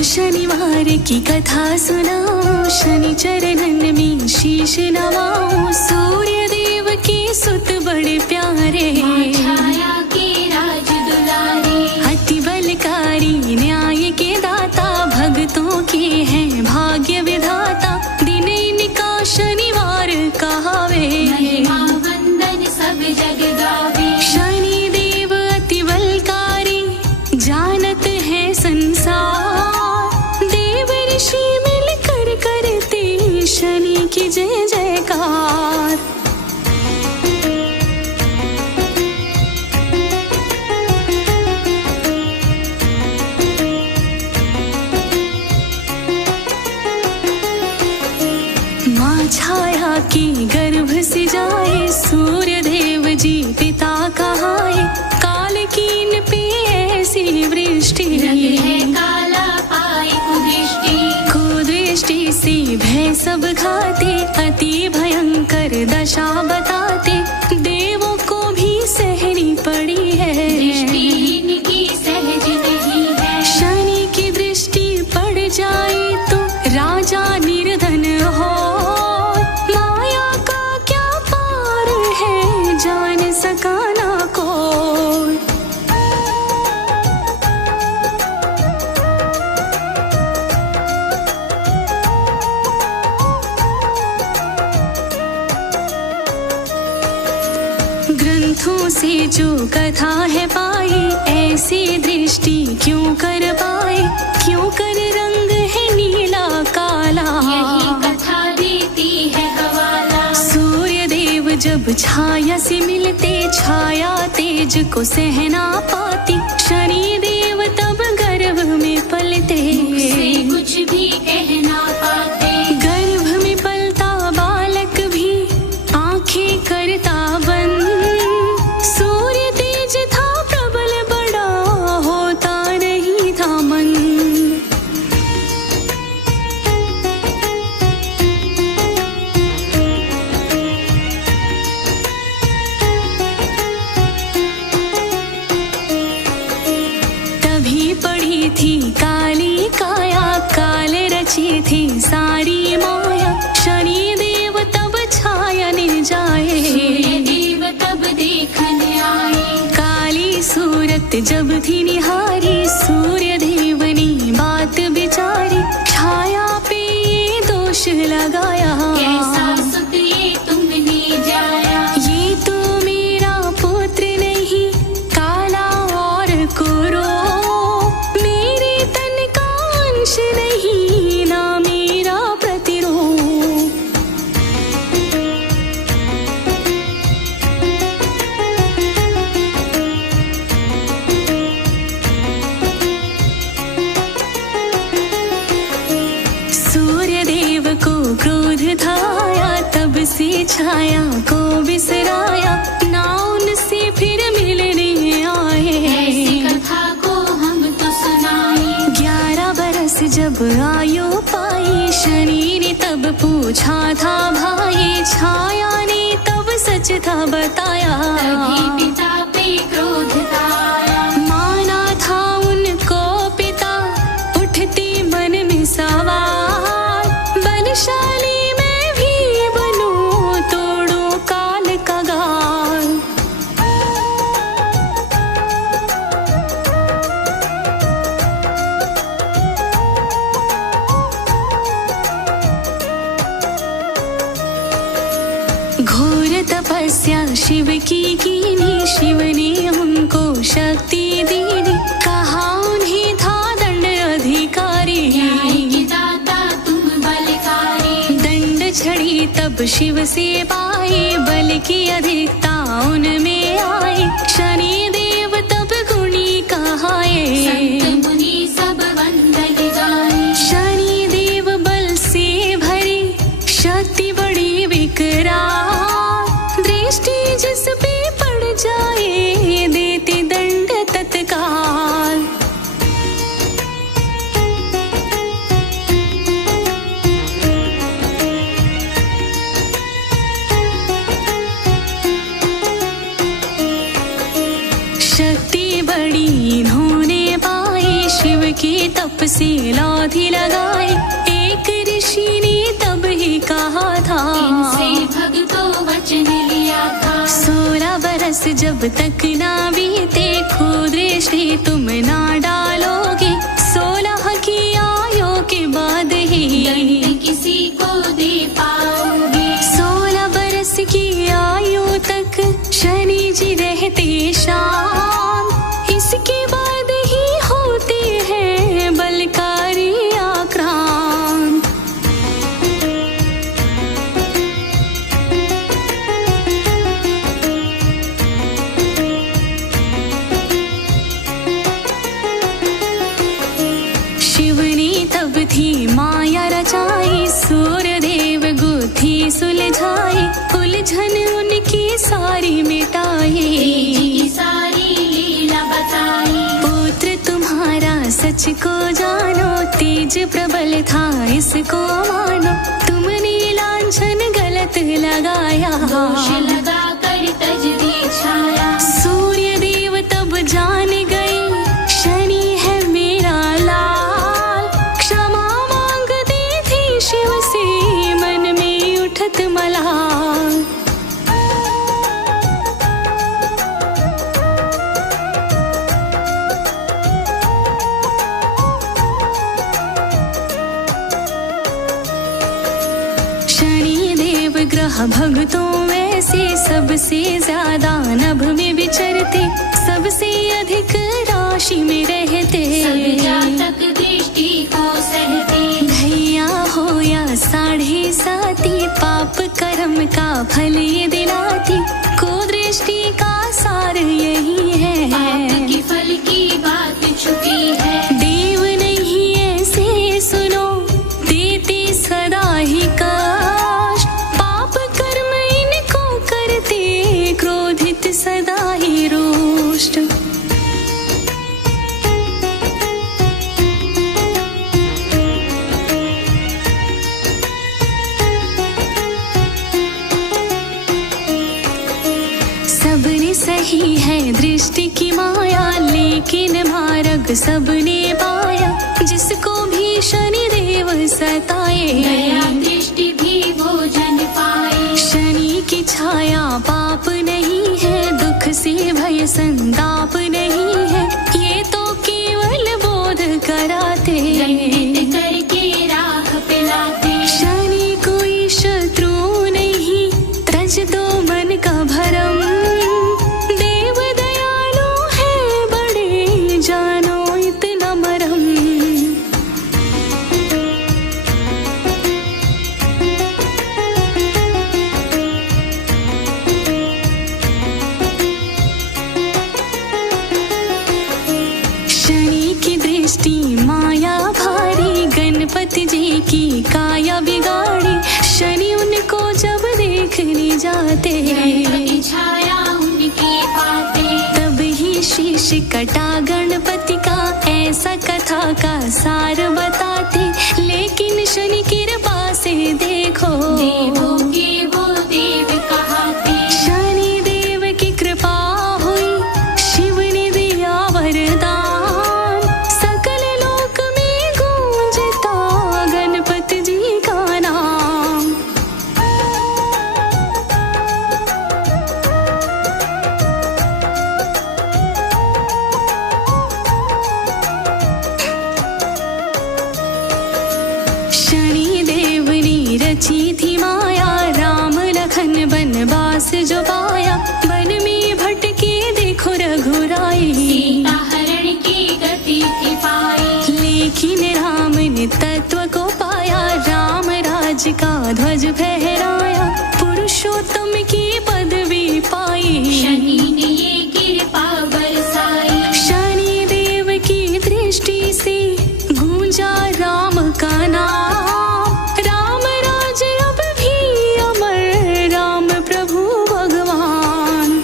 शनिवार की कथा सुनाओ, शनि चरणन में शीश नवाओ। सूर्य देव के सुत बड़े प्यारे, छाया के राज दुलारे। अति बलकारी न्याय के दाता, भक्तों के हैं भाग्य विधाता। दिन इनका शनिवार कहावे, महिमा वंदन सब जग गावे। शनि देव अति बलकारी, जानत है संसार। देव ऋषि मिलकर करते शनि की जय जयकार। माँ छाया की गर्भ से जाए, सूर्य देव जी पिता कहाए। काल कीन पे ऐसी वृष्टि, है काला पाए कुदृष्टि से भय सब खाते। अति भयंकर दशा बताते, देवों को भी सहनी पड़ी है। दृष्टि इनकी सहज नहीं है। शनि की दृष्टि पड़ जाए तो राजा निर्धन हो। माया का क्या पार है, जान सका ना कोई। ग्रंथों से जो कथा है पाई, ऐसी दृष्टि क्यों कर पाए। क्यों कर रंग है नीला काला, यही कथा देती है हवाला। सूर्य देव जब छाया से मिलते, छाया तेज को सहना पाती। शनि देव तब गर्भ में पलते, से कुछ भी कह ना पाते। गर्भ में पलता बालक भी आंखें करता बंद। सूर्य तेज था प्रबल बड़ा, होता नहीं था मन। तभी पड़ी थी काली काया, काल रची थी सारी माया। शनि देव तब छायने जाए, सूर्य देव तब देखने आए। काली सूरत जब थी निहारी। सूर्य देव ने बात विचारी, छाया पे ये दोष लगाया। कैसा सुत ये तुमने जाया। ये तो मेरा पुत्र नहीं, काला और कुरो। मेरे तन का अंश नहीं, ना मेरा प्रतिरूप। सूर्य देव को क्रोध थाया, तब से छाया को बिसराया। ना उनसे फिर मिलने आए, ऐसी कथा को हम तो सुनाए। 11 बरस जब आयु पाई, शनि ने तब पूछा था भाई। छाया ने तब सच था बताया, तभी पिता पे क्रोध आया। माना था उनको पिता, उठते मन में सवाल। बलशाली मैं भी बनूं, तोड़ूं काल का गाल। घोर तपस्या शिव की कीनी, शिव ने उनको शक्ति दीनी। कहा उन्हें था दंड अधिकारी, न्याय के दाता तुम बलकारी। दंड छड़ी तब शिव से पाए, बल की अधिकता उनमें आई। शनि देव तब गुणी कहाए, संत मुनि सब वंदन गाए। शनि देव बल से भरी, शक्ति बड़ी विकराल। दृष्टि जिस पे पड़ जाए, देते दंड तत्काल। के तप से लौथी लगाई, एक ऋषि ने तब ही कहा था, इनसे भक्तों वचन लिया था। 16 बरस जब तक ना बीते, कुदृष्टि तुम ना डालोगे, 16 की आयु के बाद ही दंड किसी को दे पाओगे। 16 बरस की आयु तक शनि जी रहते शाम, इसके बाद ही होते हैं बलकारी आक्रांत। शिव ने तब थी माया रचाई, सूर्य देव गुत्थी सुलझाई, उलझन उनकी सारी मिटाई, जी सारी लीला बताई। पुत्र तुम्हारा सच को जानो, तेज प्रबल था इसको मानो, तुमने लांछन गलत लगाया, दोष लगा कर तज दी छाया। सूर्य देव तब जान गए, शनि है मेरा लाल, क्षमा मांगती थी शिव से मन में उठत मलाल। शनि देव ग्रह भक्तों में से सबसे ज्यादा नभ में विचरते, सबसे अधिक राशि में रहते, सब जातक दृष्टि को सहते। भैया हो या 7.5, पाप कर्म का फल ये दिलाती, कुदृष्टि का सार यही है, पाप के फल की बात छुपी है। देव नहीं ऐसे सुनो, देते सदा ही कष्ट, पाप कर्म इनको करते, क्रोधित सदा ही रुष्ट। सबने सही है दृष्टि की माया, लेकिन मार्ग सबने पाया, जिसको भी शनि देव सताए, दया दृष्टि भी वो जन पाए। शनि की छाया पाप नहीं है, दुख से भय संताप नहीं है, ये तो केवल बोध कराते, दंडित करके राह पिलाते। शनि कोई शत्रु नहीं, तज दो मन का भरम, देव दयालु है बड़े, जानो इतना मरम। शनि की दृष्टि माया भारी, गणपति जी की काया बिगाड़ी, शनि उनको जब देखने जाते, गणपति छाया उनकी पाते। तब ही शीश कटा गणपति का, ऐसा कथा का सार बताते, लेकिन शनि कृपा से देखो, देवों के वो देव कहाते। शनि देव की कृपा हुई, शिव ने दिया वरदान, सकल लोक में गूंजता गणपति जी का नाम। शनि देव ने रची थी माया, राम लखन बनवास जो पाया, वन में भटके देखो रघुराई, सीता हरण की गति थी पाई। लेकिन राम ने तत्व को पाया, राम राज का ध्वज फहराया, पुरुषोत्तम की पदवी पाई, शनि ने ये कृपा बरसाई। शनि देव की दृष्टि से गूंजा राम का नाम, राम राज अब भी अमर, राम प्रभु भगवान।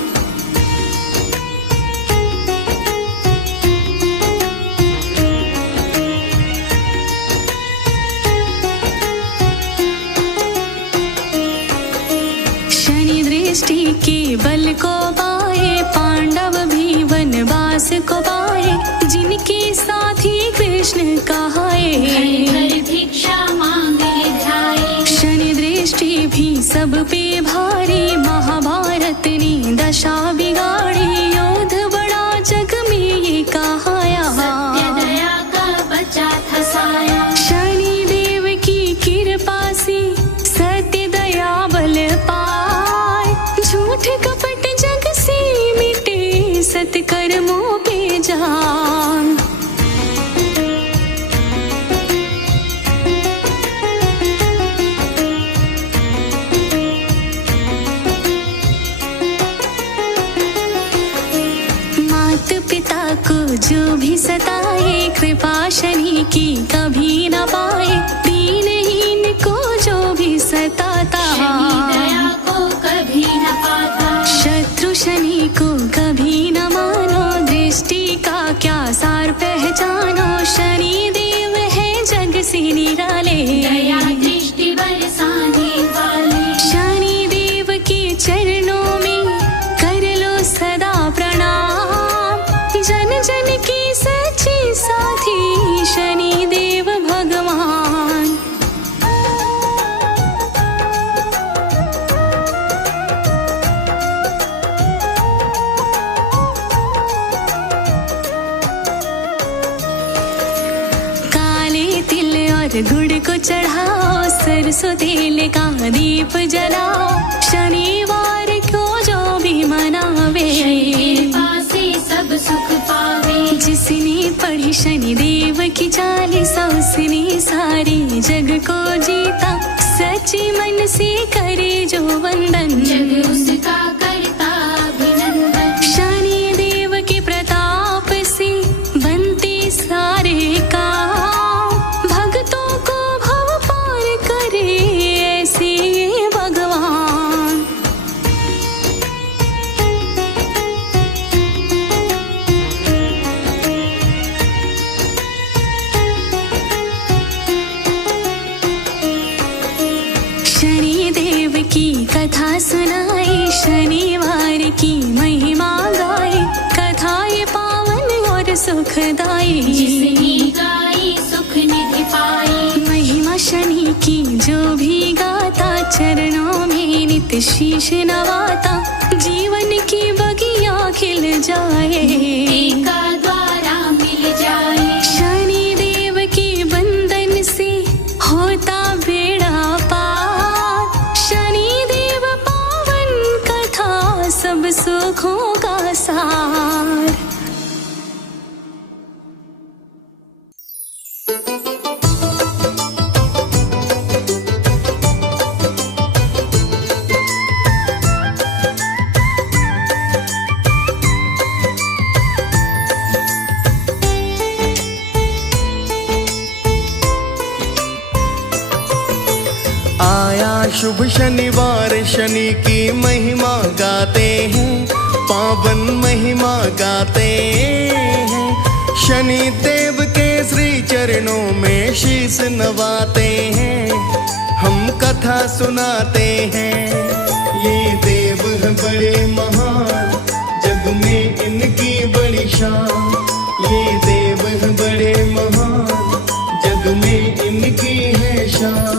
शनि दृष्टि के बल को पाए, पांडव भी वनवास को पाए, जिनके साथी कृष्ण कहाए। घर भिक्षा मांगे ध्याए। शनि दृष्टि भी सब पे भारी, महाभारत ने दशा बिगाड़ी। युद्ध बड़ा जग में ये कहाया, सत्य दया का बचा था साया। शनि देव की कृपा से सत्य दया बल पाए। झूठ कपट जग से मिटे, सत्कर्मों पे जान। मात पिता को जो भी सताए, कृपा शनि की कभी न पाए। दीनहीन को जो भी सताता, शनि दया को कभी न पाता। शत्रु शनि को कभी न मानो। दृष्टि का क्या सार पहचानो, शनि देव है जग से निराले। दया दृष्टि बरसाने वाले। शनि देव के चरणों में कर लो सदा प्रणाम। जन जन की सच्ची साथी शनि देव भगवान। काले तिल और गुड़ को चढ़ाओ, सरसों तेल का दीप जलाओ। शनिवार को जो भी मनावे, शनि पासे सब सुख पावे। जिसने पढ़ी शनि देव की चालीसा, उसने सारे जग को जीता। सच्चे मन से करे जो वंदन, जग उसका करता अभिनंदन। शनि देव के प्रताप से बनते सारे काम। भक्तों को भव पार करे ऐसे ये भगवान। शनि देव की कथा सुनाए, शनिवार की महिमा गाए। कथा ये पावन और सुखदाई, जिसने गाई सुख निधि पाई। महिमा शनि की जो भी गाता, चरणों में नित शीश नवाता। जीवन की बगिया खिल जाए, एका द्वारा मिल जाए। शनि देव के बंधन से होता बेड़ा पार। शनि देव पावन कथा सब सुखों का सार। आया शुभ शनिवार, शनि की महिमा गाते हैं, पावन महिमा गाते हैं। शनि देव के श्री चरणों में शीश नवाते हैं, हम कथा सुनाते हैं। ये देव हैं बड़े महान, जग में इनकी बड़ी शान। ये देव हैं बड़े महान, जग में इनकी है शान।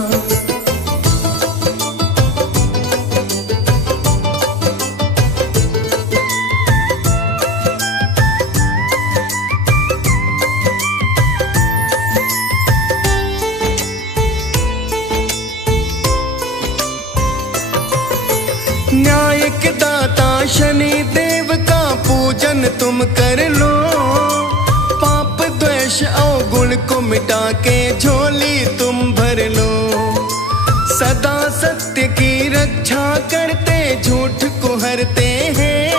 न्याय के दाता शनि देव का पूजन तुम कर लो। पाप द्वेष अवगुण को मिटा के झोली तुम भर लो। सदा सत्य की रक्षा करते झूठ को हरते हैं।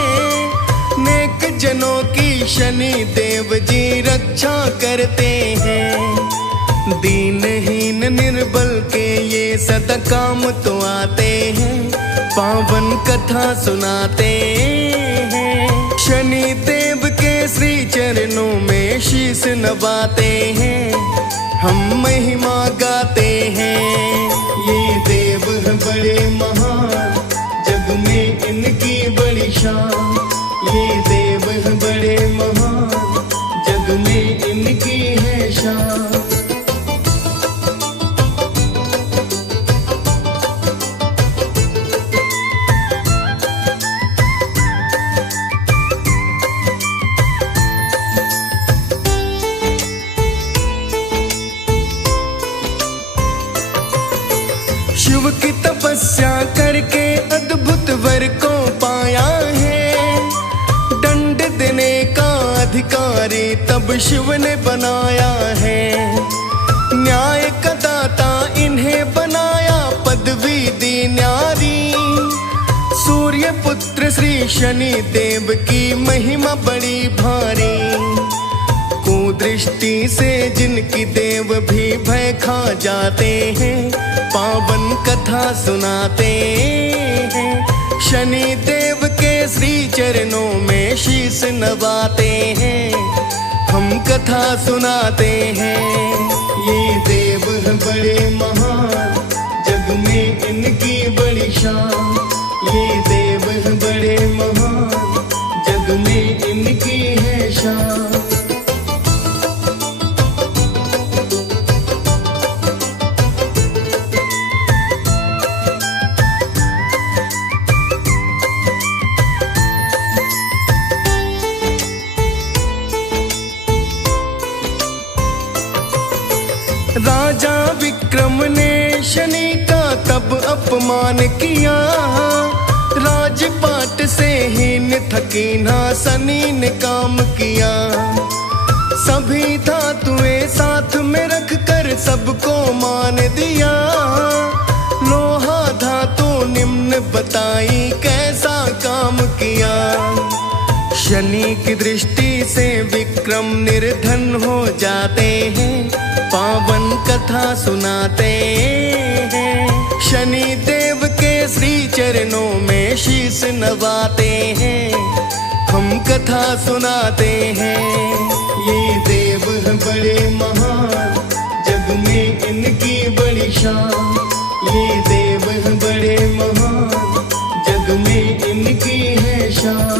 नेक जनों की शनि देव जी रक्षा करते हैं। दीनहीन निर्बल के ये सदा काम तो आते हैं, पावन कथा सुनाते हैं। शनि देव के श्री चरणों में शीश नवाते हैं, हम महिमा गाते हैं। ये देव हैं बड़े महान, जग में इनकी बड़ी शान। ये देव हैं बड़े महान, जग में इनकी है शान। शिव की तपस्या करके अद्भुत वर को पाया है, दंड देने का अधिकारी तब शिव ने बनाया है। न्याय का दाता इन्हें बनाया, पदवी दी न्यारी। सूर्य पुत्र श्री शनि देव की महिमा बड़ी भारी। कुदृष्टि से जिनकी देव भी भय खा जाते हैं, पावन कथा सुनाते हैं। शनि देव के श्री चरणों में शीश नवाते हैं, हम कथा सुनाते हैं। ये देव हैं बड़े महान, जग में इनकी बड़ी शान। ये देव हैं बड़े महान, जग में इनकी है शान। राजा विक्रम ने शनि का तब अपमान किया, राजपाट से हीन थकी ना शनि ने काम किया। सभी धातुएं साथ में रख कर सबको मान दिया, लोहा धातु निम्न बताई कैसा काम किया। शनि की दृष्टि से विक्रम निर्धन हो जाते हैं, पावन कथा सुनाते हैं। शनि देव के श्री चरणों में शीश नवाते हैं, हम कथा सुनाते हैं। ये देव हैं बड़े महान, जग में इनकी बड़ी शान। ये देव हैं बड़े महान, जग में इनकी है शान।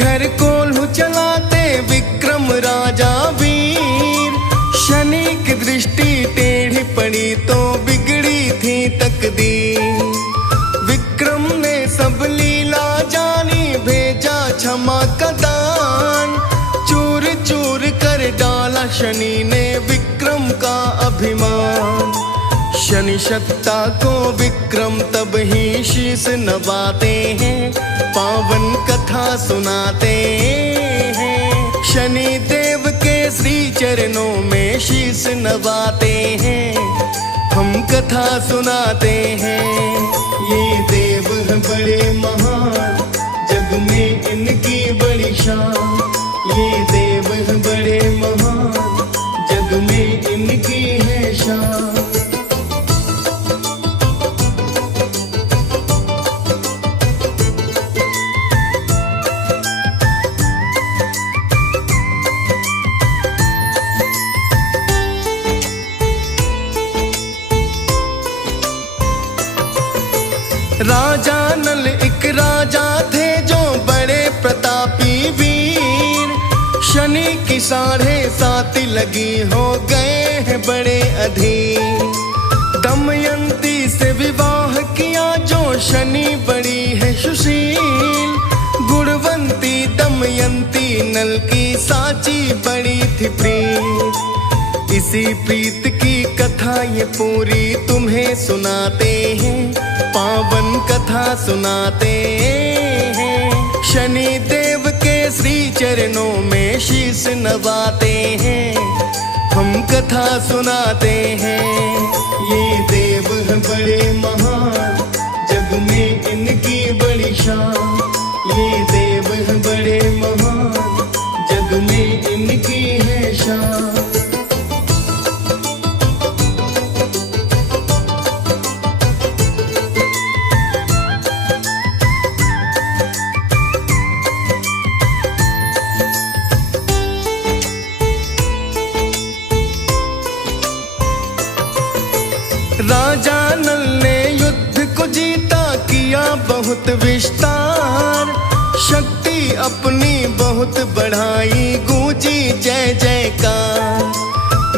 घर कोल्हू चलाते विक्रम राजा वीर। शनि की दृष्टि टेढ़ी पड़ी तो बिगड़ी थी तकदीर। विक्रम ने सब लीला जानी, भेजा क्षमा का दान। चूर चूर कर डाला शनि ने विक्रम का अभिमान। शनि सत्ता को विक्रम तब ही शीश नवाते हैं, पावन कथा सुनाते हैं। शनि देव के श्री चरणों में शीश नवाते हैं, हम कथा सुनाते हैं। ये देव हैं बड़े महान, जग में इनकी बड़ी शान। ये देव हैं बड़े महान, जग में इनकी है शान। राजा नल एक राजा थे जो बड़े प्रतापी वीर। शनि की 7.5 लगी हो गए हैं बड़े अधीर। दमयंती से विवाह किया जो शनि बड़ी है सुशील। गुणवंती दमयंती नल की साची बड़ी थी प्रीत। इसी प्रीत की कथा ये पूरी तुम्हें सुनाते हैं, पावन कथा सुनाते हैं। शनि देव के श्री चरणों में शीश नवाते हैं, हम कथा सुनाते हैं। ये देव हैं बड़े महान, जग में इनकी बड़ी शान। ये देव हैं बड़े महान, जग में इनकी है शान। विस्तार, शक्ति अपनी बहुत बढ़ाई, गूंजी जय जयकार।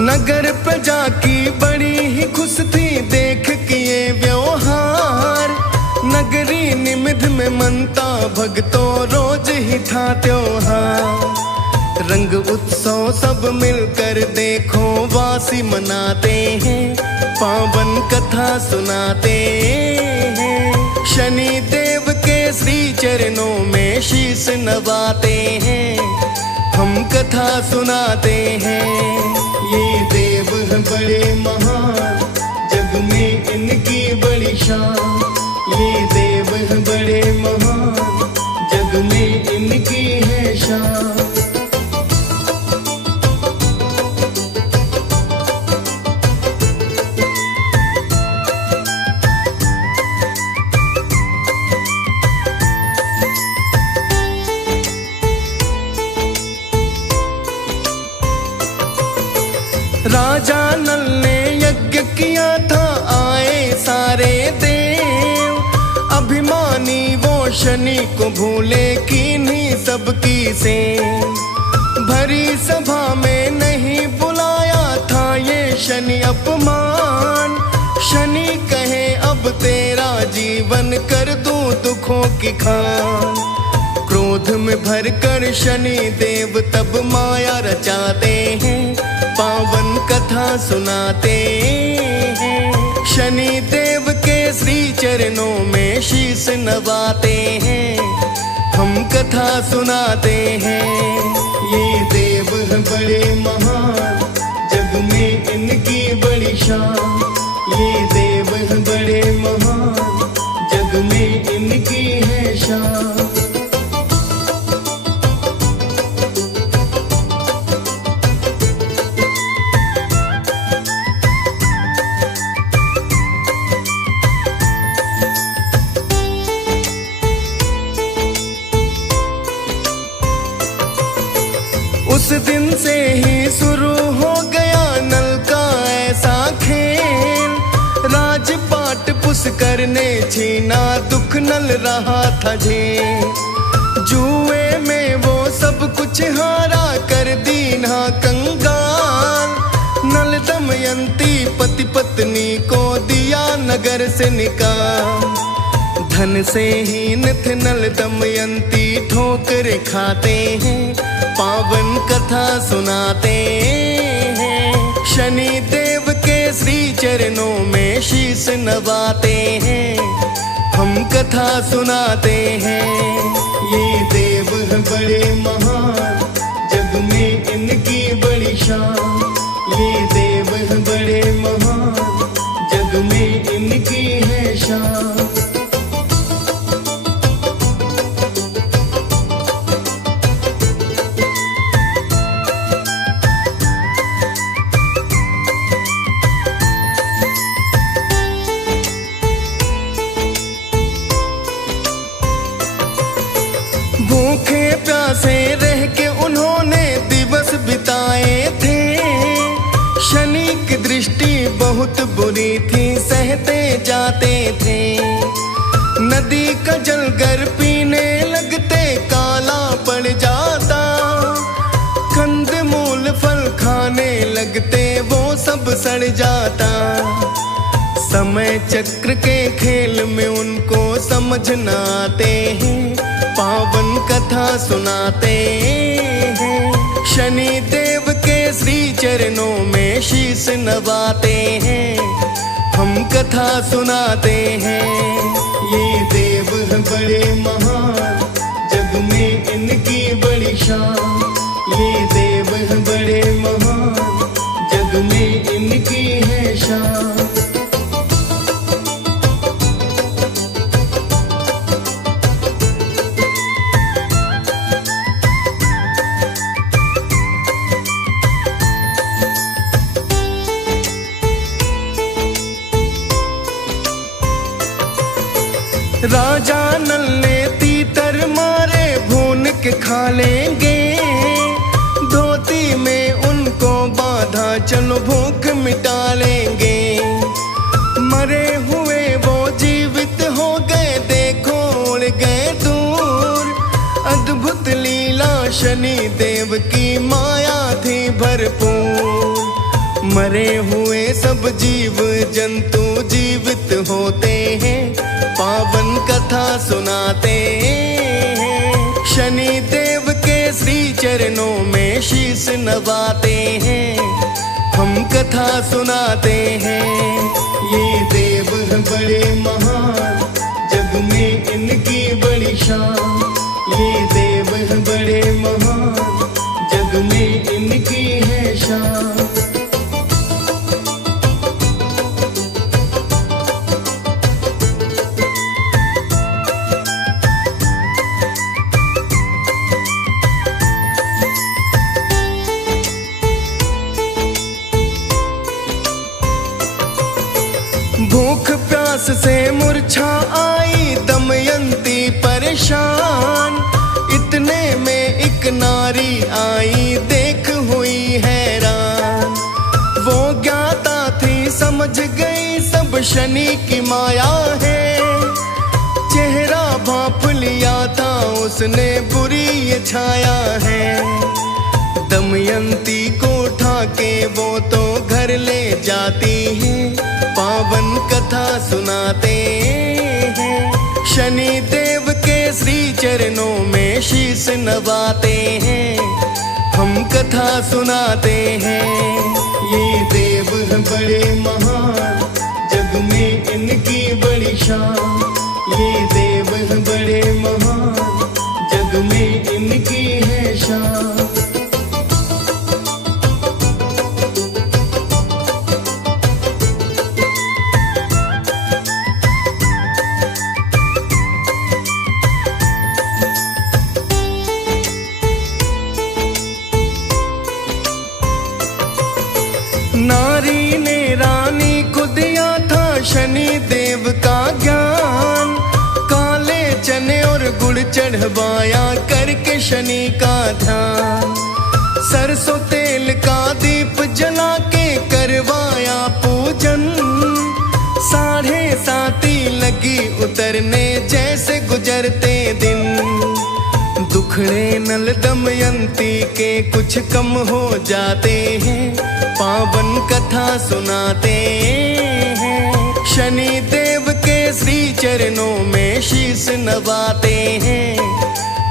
नगर प्रजा की बड़ी ही खुश थी देख किए व्यवहार, नगरी निमित्त में मनता भक्तों रोज ही था त्योहार। रंग उत्सव सब मिलकर देखो वासी मनाते हैं, पावन कथा सुनाते हैं। शनि देव के श्री चरणों में शीश नवाते हैं, हम कथा सुनाते हैं। ये देव हैं बड़े महान, जग में इनकी बड़ी शान। ये देव हैं बड़े महान, जग में इनकी है शान। राजा नल ने यज्ञ किया था, आए सारे देव। अभिमानी वो शनि को भूले कीन्ही सबकी से, भरी सभा में नहीं बुलाया था ये शनि अपमान। शनि कहे अब तेरा जीवन कर दूं दुखों की खान। क्रोध में भरकर शनि देव तब माया रचाते हैं, पावन कथा सुनाते हैं। शनि देव के श्री चरणों में शीश नवाते हैं, हम कथा सुनाते हैं। ये देव हैं बड़े महान, जग में इनकी बड़ी शान। ये देव हैं बड़े महान, जग में इनकी है शान। उस दिन से ही शुरू हो गया नल का ऐसा खेल, राजपाट पुष्कर ने छीना दुख नल रहा था झेल। जुए में वो सब कुछ हारा कर दीना कंगाल। नल दमयंती पति पत्नी को दिया नगर से निकाल। धन से हीन थे नल दमयंती ठोकर खाते हैं, पावन कथा सुनाते हैं। शनि देव के श्री चरणों में शीश नवाते हैं, हम कथा सुनाते हैं। ये देव हैं बड़े महान, जग में इनकी बड़ी शान। ये देव हैं बड़े महान, जग में इनकी है शान। भूखे प्यासे रह के उन्होंने दिवस बिताए थे। शनि की दृष्टि बहुत बुरी थी, सहते जाते थे। नदी का जल गर पीने लगते काला पड़ जाता। कंद मूल फल खाने लगते वो सब सड़ जाता। समय चक्र के खेल में उनको समझ न आते हैं, पावन कथा सुनाते हैं। शनि देव के श्री चरणों में शीश नवाते हैं, हम कथा सुनाते हैं। ये देव हैं बड़े महान, जग में इनकी बड़ी शान। ये देव हैं बड़े महान, जग में इनकी है शान। राजा नल ने तीतर मारे भून के खा लेंगे। धोती में उनको बांधा चलो भूख मिटा लेंगे। मरे हुए वो जीवित हो गए देखो उड़ शनि देव की माया थी भरपूर। मरे हुए सब जीव जंतु जीवित होते हैं, पावन कथा सुनाते हैं। शनि देव के श्री चरणों में शीश नवाते हैं, हम कथा सुनाते हैं। ये देव बड़े महान, जग में इनकी बड़ी शान। ये देव बड़े महान, जग में इनकी है शान। भूख प्यास से मूर्छा आई दमयंती परेशान। इतने में एक नारी आई देख हुई हैरान। वो ज्ञाता थी समझ गई सब शनि की माया है। चेहरा भांप लिया था उसने बुरी ये छाया है। दमयंती को उठा के वो तो घर ले जाती है, पावन कथा सुनाते हैं। शनि देव के श्री चरणों में शीश नवाते हैं, हम कथा सुनाते हैं। ये देव बड़े महान, जग में इनकी बड़ी शान। ये देव बड़े महान, जग में इनकी है शान। नारी ने रानी को दिया था शनि देव का ज्ञान। काले चने और गुड़ चढ़वाया करके शनि का ध्यान। सरसों तेल का दीप जला के करवाया पूजन। 7:30 लगी उतरने जैसे गुजरते दिन। दुखड़े नल दमयंती के कुछ कम हो जाते हैं, पावन कथा सुनाते हैं। शनि देव के श्री चरणों में शीश नवाते हैं,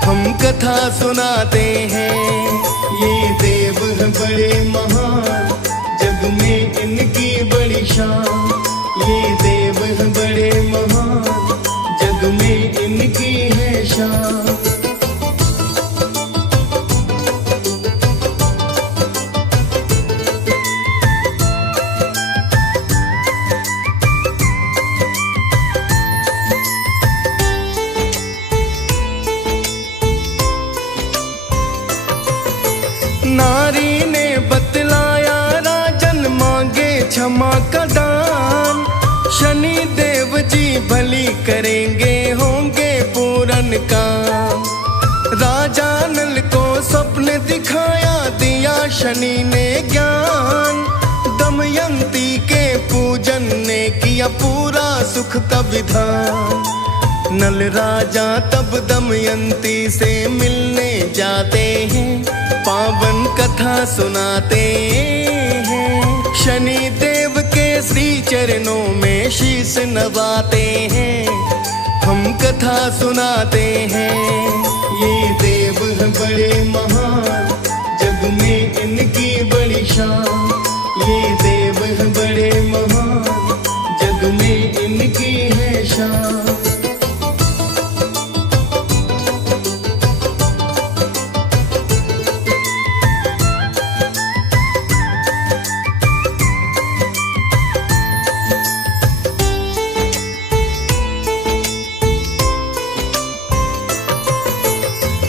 हम कथा सुनाते हैं। ये देव बड़े महान, जग में इनकी बड़ी शान। ये देव बड़े महान, जग में इनकी है शान। नारी ने बतलाया राजन मांगे क्षमा का दान। शनि देव जी भली करेंगे होंगे पूरन काम। राजा नल को स्वप्न दिखाया दिया शनि ने ज्ञान। दमयंती के पूजन ने किया पूरा सुख का विधान। नल राजा तब दमयंती से मिलने जाते हैं, पावन कथा सुनाते हैं। शनि देव के श्री चरणों में शीश नवाते हैं, हम कथा सुनाते हैं। ये देव बड़े महान, जग में इनकी बड़ी शान। ये देव बड़े महान, जग में इनकी है शान।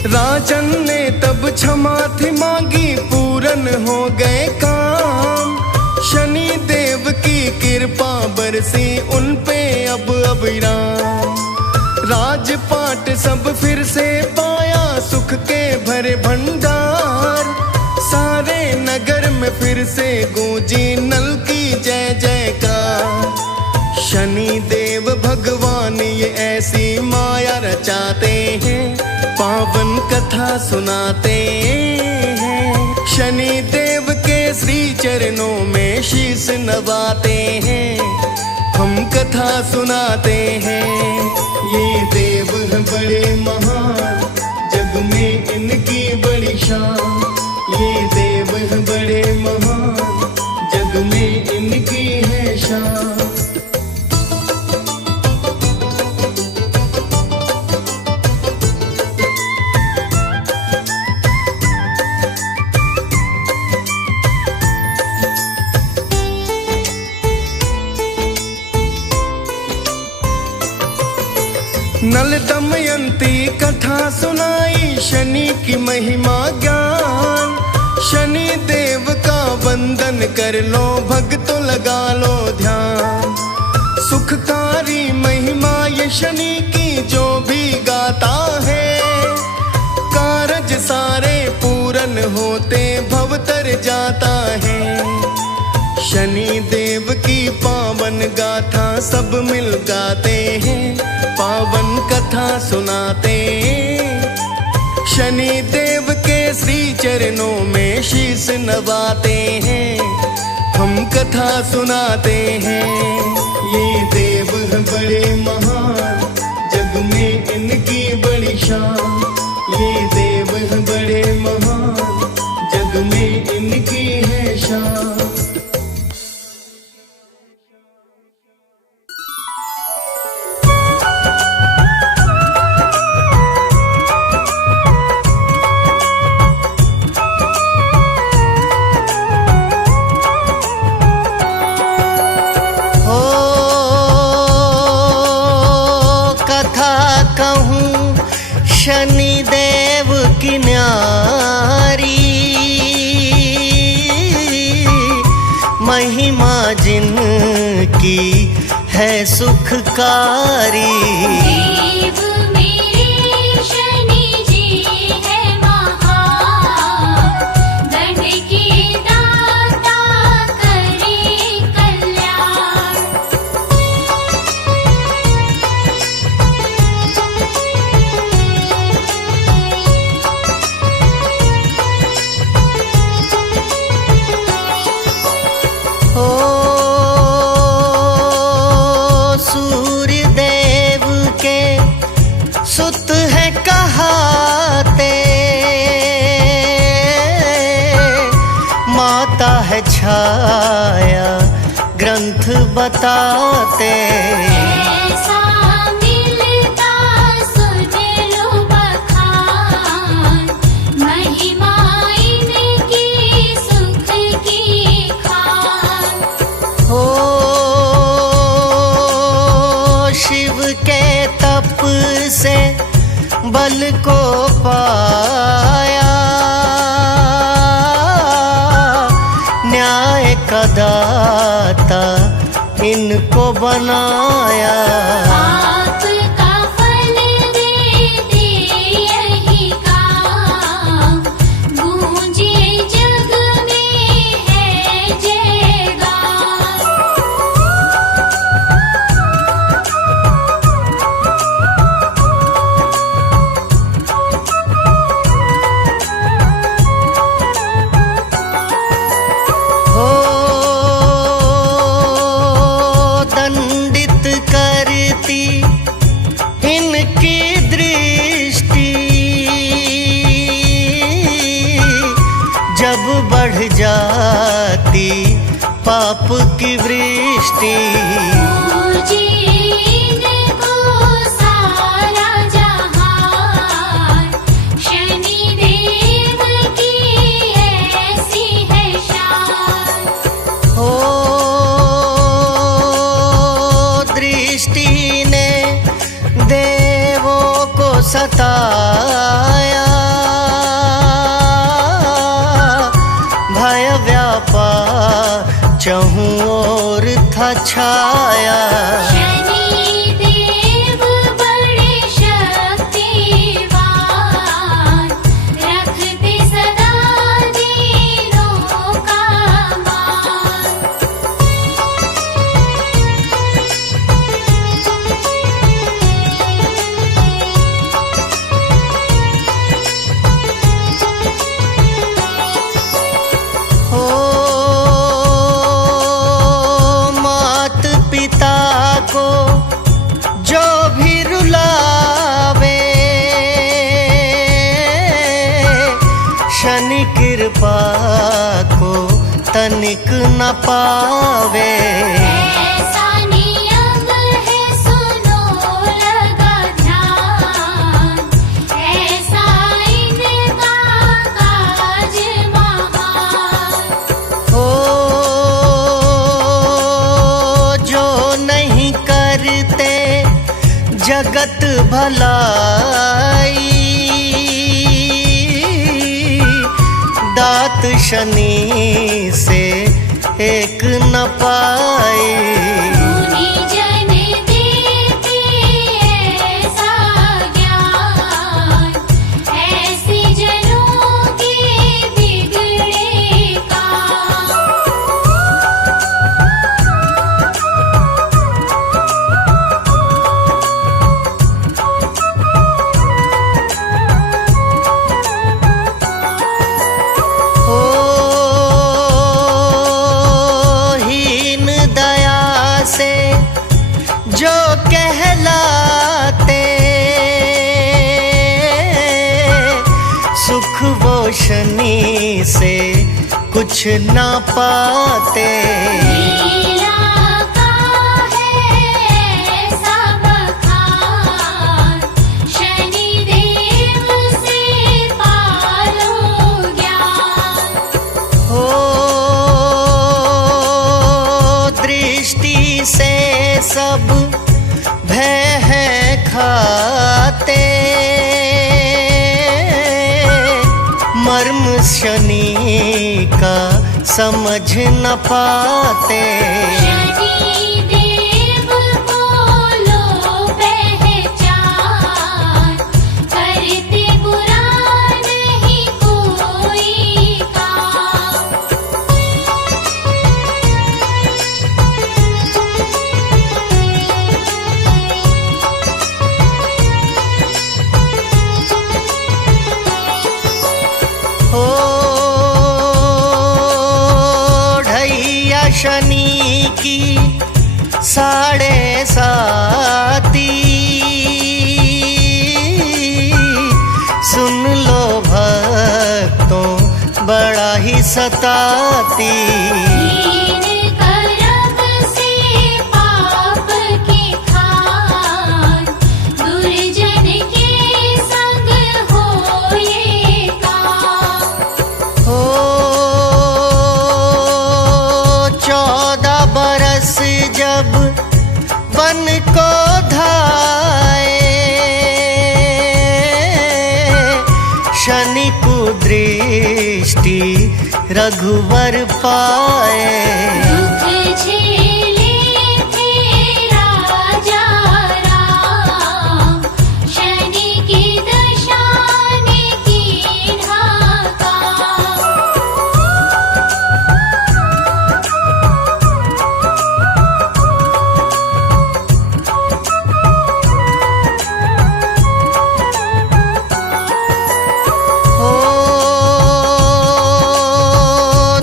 राजन ने तब क्षमा थी मांगी, पूरन हो गए काम। शनि देव की कृपा बरसी उन पे अब अविराम। राजपाट सब फिर से पाया सुख के भरे भंडार। सारे नगर में फिर से गूंजी नल की जय जयकार। शनि देव भगवान ये ऐसी माया रचाते हैं, पावन कथा सुनाते हैं, शनि देव के श्री चरणों में शीश नवाते हैं। हम कथा सुनाते हैं, ये देव हैं बड़े महान, जग में इनकी बड़ी शान। ये देव हैं बड़े महान, जग में इनकी है शान। नल दमयंती कथा सुनाई, शनि की महिमा ज्ञान। शनि देव का वंदन कर लो, भक्तों लगा लो ध्यान। सुखकारी महिमा ये शनि की जो भी गाता है, कारज सारे पूरन होते भव तर जाता है। शनि देव की पावन गाथा सब मिल गाते हैं, पावन कथा सुनाते। शनि देव के श्री चरणों में शीश नवाते हैं, हम कथा सुनाते हैं। ये देव हैं बड़े महान, जग में इनकी बड़ी शान। ये देव हैं बड़े महान, जग में इनकी है शान। शनि देव की न्यारी, महिमा जिनकी है सुखकारी। देव मेरे शनि जी है महान, दंड के दाता करे कल्याण। सूर्य देव के सुत है कहाते, माता है छाया ग्रंथ बताते। ऐसा मिलता सुन लो बखान, महिमा इनकी सुख की खान। हो शिव के तप से बल को पाया, न्याय का दाता इनको बनाया। आपका फल देते यही काम, गूंजे जग में है जयगान। हो दंडित करती इनकी दृष्टि, जब बढ़ जाती पाप की वृष्टि। पूजे इनको सारा जहान, शनि देव की ऐसी है शान। हो दृष्टि ने देवों को सताया, भय व्यापार चहु ओर था छाया। शनि देव बड़े शक्तिवान, रखते सदा दीनों का मान। शनि कृपा को तनिक न पावे। ऐसा नियम है सुनो लगा ध्यान, ऐसा इनका काज महान। ओ जो नहीं करते जगत भलाई, दात शनि से एक न पाए। मुनि जन देते ऐसा ज्ञान, ऐसे जनों के बिगड़े काम। जो कहलाते सुख वो शनि से कुछ ना पाते। लीला का है सब खान, शनि देव से पालो ज्ञान। हो दृष्टि से सब भय है खाते, मर्म शनि का समझ न पाते। शनि देव को लो पहचान, करते बुरा नहीं कोई काम। हो ढैया शनि की 7.5 सुन लो भक्तों बड़ा ही सताती। हीन करम से पाप के खान, दुर्जन के संग होए काम। हो 14 बरस जब वन को धाए, शनि कुदृष्टि रघुवर पाए। दुख झेले थे राजा राम, शनि की दशा ने कीन्हा काम। हो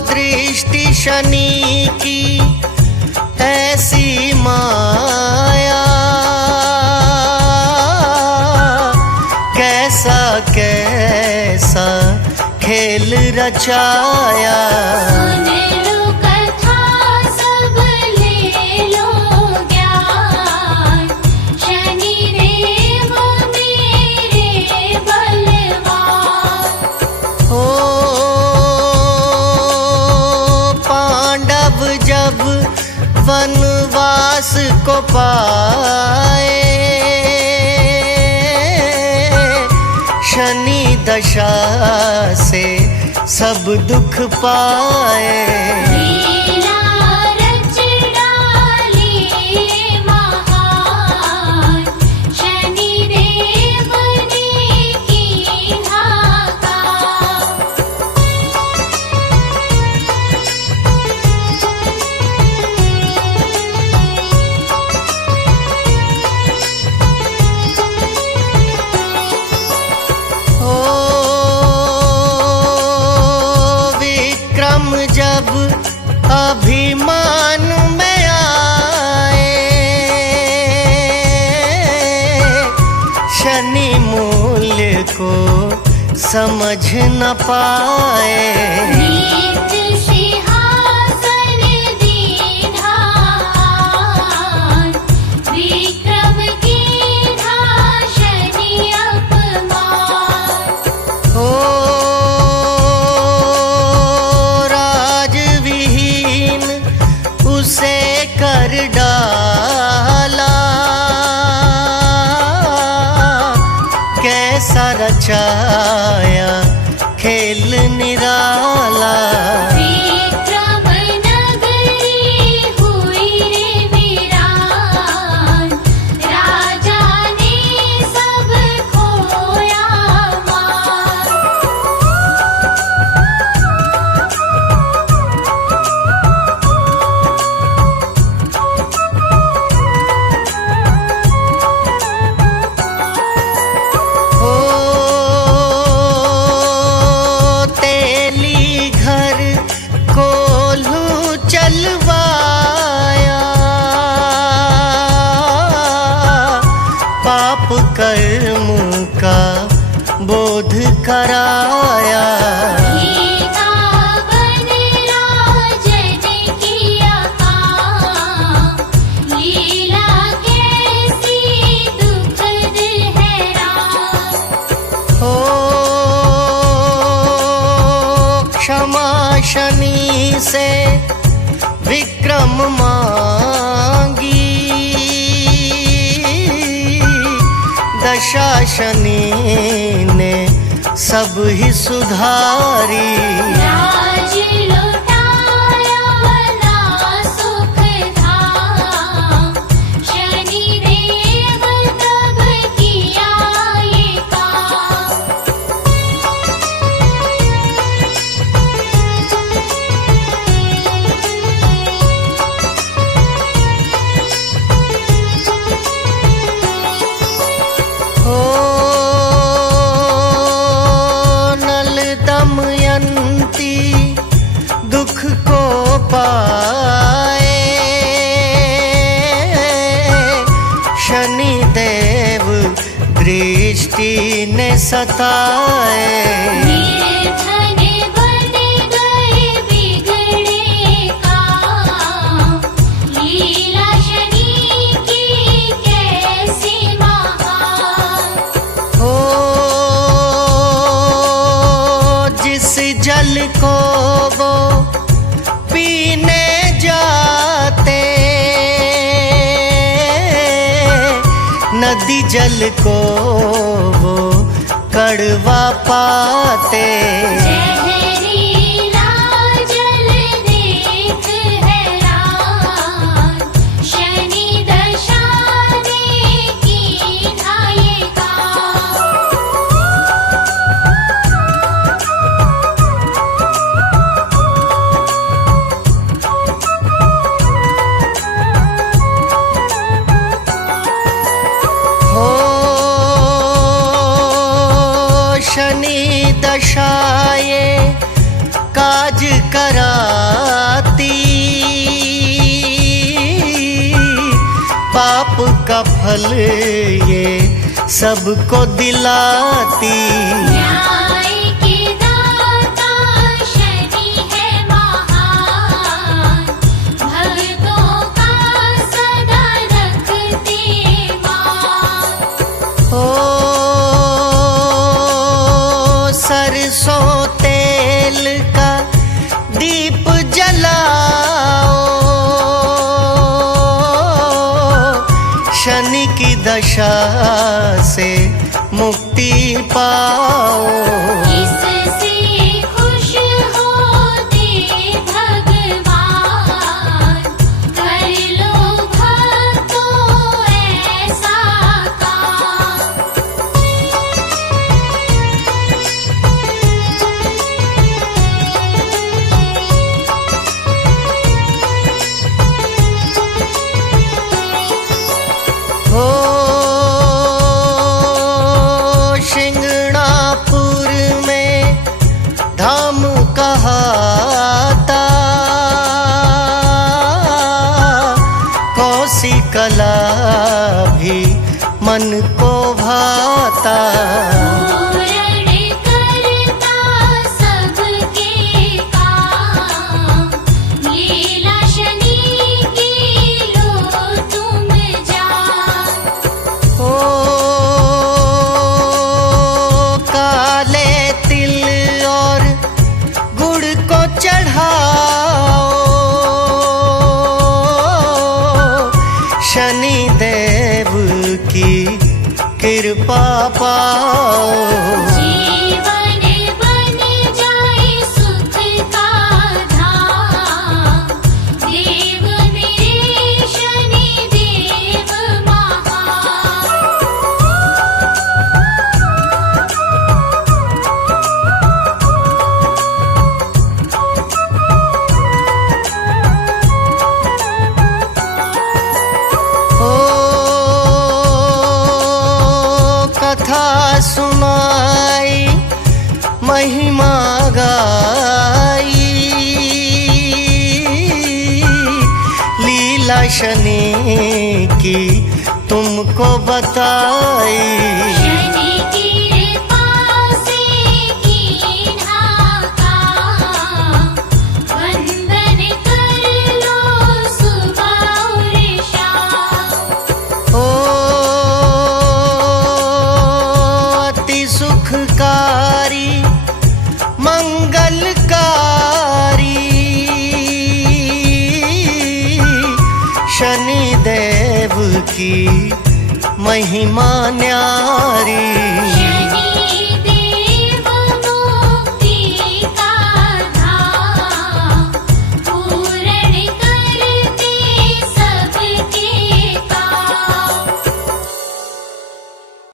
दृष्टि शनि की ऐसी माया, कैसा कैसा खेल रचाया। सुन लो कथा सब ले लो ज्ञान, शनि देव मेरे बलवान। हो पांडव जब वनवास को पाए, शनि दशा से सब दुख पाए। लीला रच डाली महान, शनि देव ने कीन्हा काम। हो विक्रम जब समझ न पाए। नीत सिंहासन दीन्हार, विक्रम कीन्हा शनि अपमान। हो राजविहीन उसे कर डाला, कैसा रचाया खेल निराला। विक्रम नगरी हुई रे वीरान, राजा ने सब खोया मान। हो तेली घर कोल्हू चलवाया, पाप कर्म का बोध कराया। गीता बन राजन किया काम, लीला कैसी दुखद है राम। हो क्षमा शनि से विक्रम मांगी, दशा शनि ने सब ही सुधारी। राज लुटाया ना सुख धाम, शनि देव तब किया ये काम। हो नल दमयंती दुख को पाए, शनि देव दृष्टि ने सताए। निर्धन बन गए बिगड़े काम, लीला शनि की कैसी महान। हो जिस जल को वो पीने जाते, नदी जल को वो कड़वा पाते। जहरीला जल देख हैरान, शनि दशा ने कीन्हा ये काम। हो शनि दशाए काज कराती, पाप का फल ये सबको दिलाती। न्याय के दाता शनि है महान, भक्तों का सदा रखते मान। हो सरसों तेल का दीप जलाओ, शनि की दशा से मुक्ति पाओ। इससे खुश होते भगवान, कर लो भक्तों ऐसा काम। हो शिंगणापुर कृपा पाओ। जीवन बन जाए सुख का धाम, देव मेरे शनि देव महान। ओ कथा सुनाई महिमा गाई, लीला शनि की तुमको बताई। शनि कृपा से कीन्हा काम, वंदन कर लो सुबह और शाम। ओ अति सुखकारी मंगलकारी, शनि देव की महिमा न्यारी।